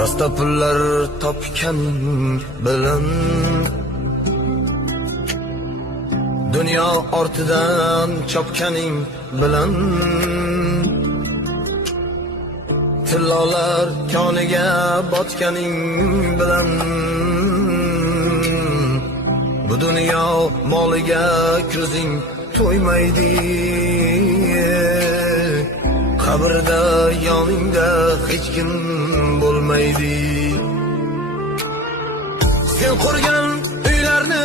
Dasta pullar topganing bilan dunyo ortidan chopganing bilan tillolar koniga botganing bilan bu dunyo moliga ko'zing to'ymaydi. Qabrda yoningda hech kim bo'lmaydi. Sen qurgan uylarni